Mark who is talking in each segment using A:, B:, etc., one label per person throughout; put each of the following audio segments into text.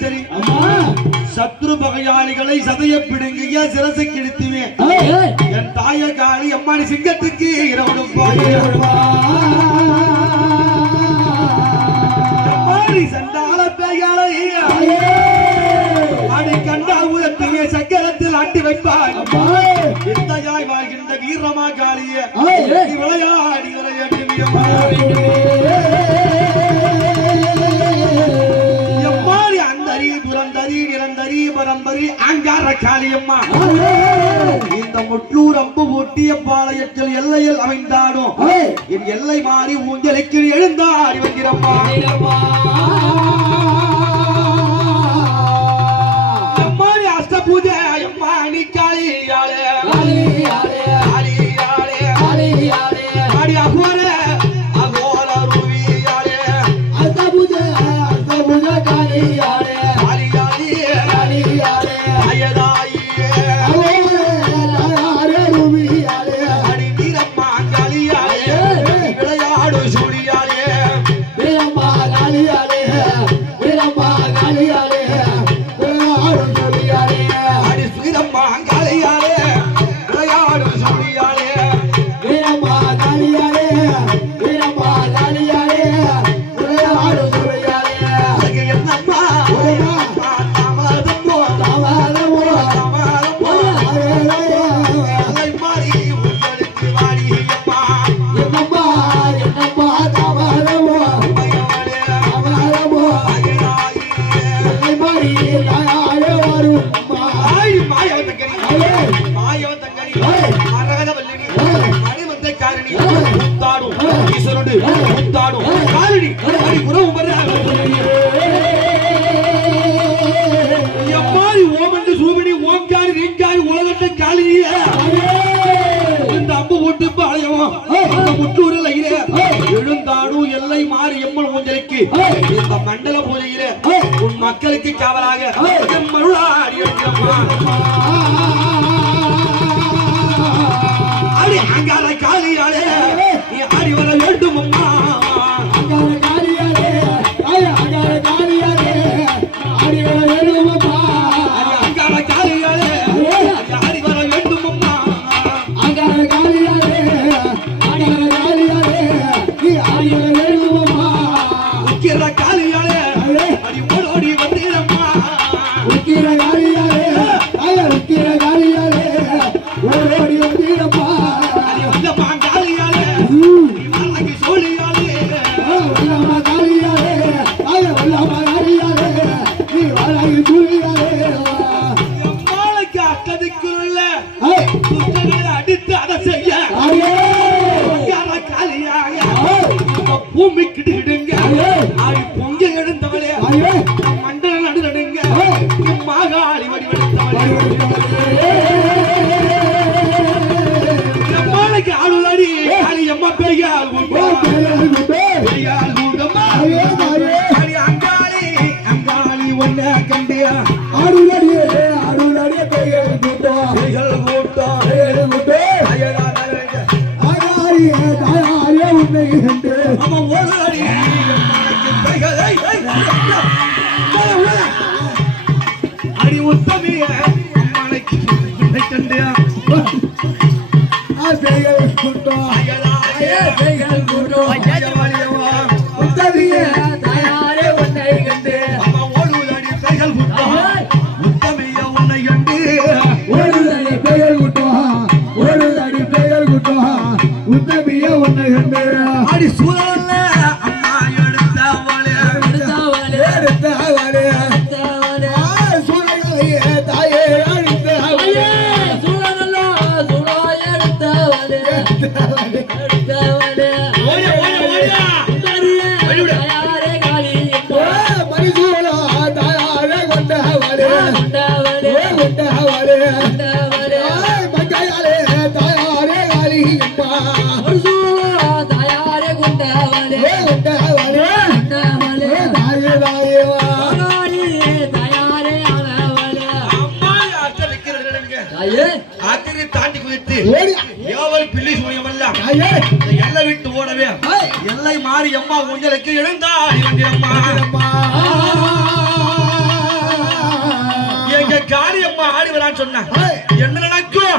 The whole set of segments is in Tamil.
A: சரி. சத்ரு பகையாளிகளை சதைய பிடுங்கிய சிரசை கிழித்துவேன் என் தாய காளி அம்மானி சிங்கத்துக்கு இரவணும் பாய. அம்மானி சண்டால பேயாளை கண்டா உலகத்தையே சக்கரத்தில் ஆட்டி வைப்பாய். வித்தையாய் வாழ்கின்ற வீரமா காளிய. விளையாடி விளையாடி காளியம்மா. இந்த முட்லூர் அம்பு ஒட்டிய பாளையத்தில் எல்லையில் அமைந்தாடும். என் எல்லை மாறி ஊஞ்சலுக்கு எழுந்தாடி வந்திரம்மா. எம்மாடி அஷ்ட பூஜை எம்மா நீ காளியாளே ஈஸ்வரனுடு முத்தாடும் காரணி அடி ஓமண்டு சூபினி ரீங்காரி இந்த அம்பு போட்டு பாளையம் அந்த முற்றூரில் எழுந்தாடும் எல்லை மாறி எம்மன் ஊஞ்சலுக்கு இந்த மண்டல பூஜையில உன் மக்களுக்கு காவலாக எம்மருளாடி அம்மா ஓடோடி வந்தீரம்மா அடி வந்தம்மா காளியாளே நீ வாழாக்கி சோழியாளே எம்மாளுக்கு அக்கதுக்குள்ள அடித்து அதை செய்ய. பூமி கிடுகிடுங்க.
B: ஆகாரிய தாயாரே உன்னை கண்டு
A: அடி உத்தமிய எல்லை விட்டு ஓடவே எல்லை மாறி அம்மா ஊஞ்சலுக்கு எழுந்தாடி வந்திரம்மா.
B: அம்மா
A: ஜானி
B: அம்மா
A: ஆடி வரான்னு சொன்னா
B: என்ன
A: நடக்கும்?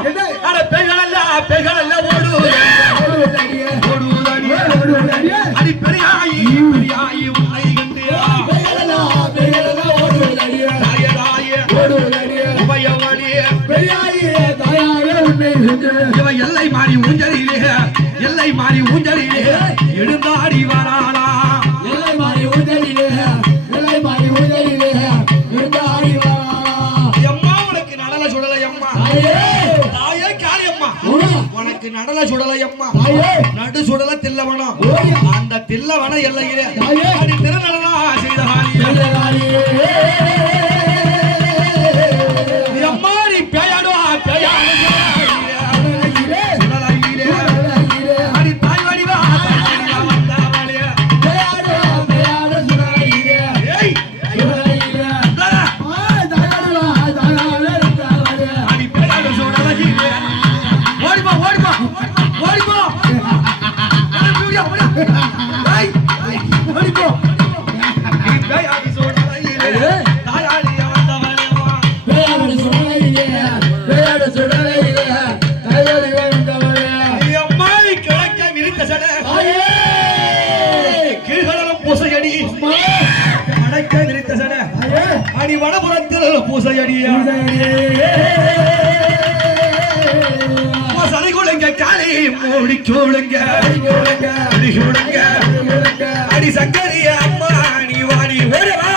A: அட பேய்கள் அல்ல
B: பேய்கள்
A: அல்ல
B: ஓடு
A: அடி பெரியாயி பெரியாயி உன்னை கண்டு இவை எல்லை மாறி ஊஞ்சலிலே எல்லை மாறி ஊஞ்சலிலே. உனக்கு நடல சுடல அம்மா. நடு சுடல தில்லவனம். அந்த தில்லவனம் எல்லையிலே திருநடனா செய்த பூசையடி வடபுறத்தில் பூசையடியே? சரி கொடுங்க காலை மூடி சூடுங்க. அடி சூடுங்க. அடி சக்கரிய அம்மா நீ வாடி. ஓடவா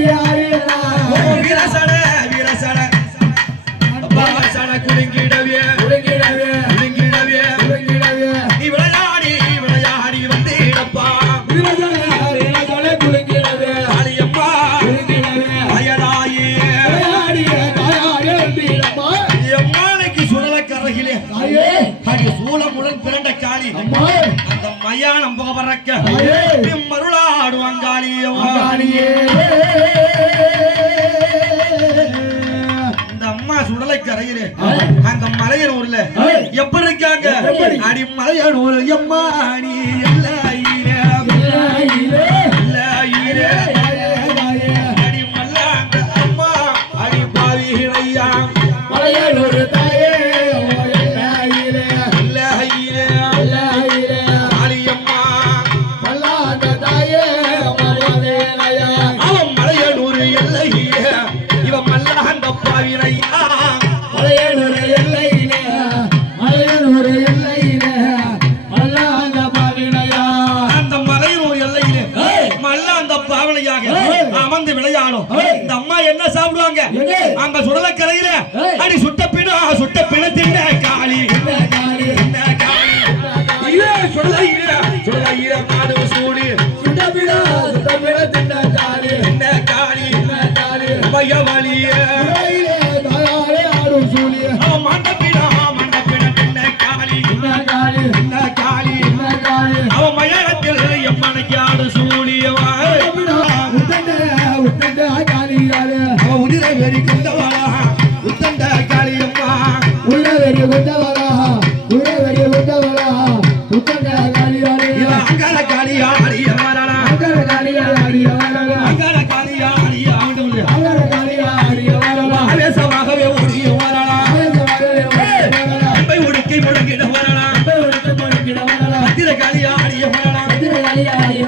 A: Yeah. மூலமுடன் பிறண்ட காளி. அந்த மயானம் போபறக்க இந்த அம்மா சுடலை கரையிலே அந்த மலையன்
B: ஊர்ல
A: எப்படி இருக்காங்க? அடி மலையன் எம்மா
B: அணி
A: எல்லாம் பாவனையாக அமர்ந்து விளையாடும். இந்த அம்மா என்ன சாப்பிடுவாங்க? அங்க சுடலை
B: கரையில
A: அடி சுட்ட பின்னா சுட்ட
B: பின்ன
A: தின்ன காளி. சுடலையில களி ஆடிய மரணம் களி ஆடிய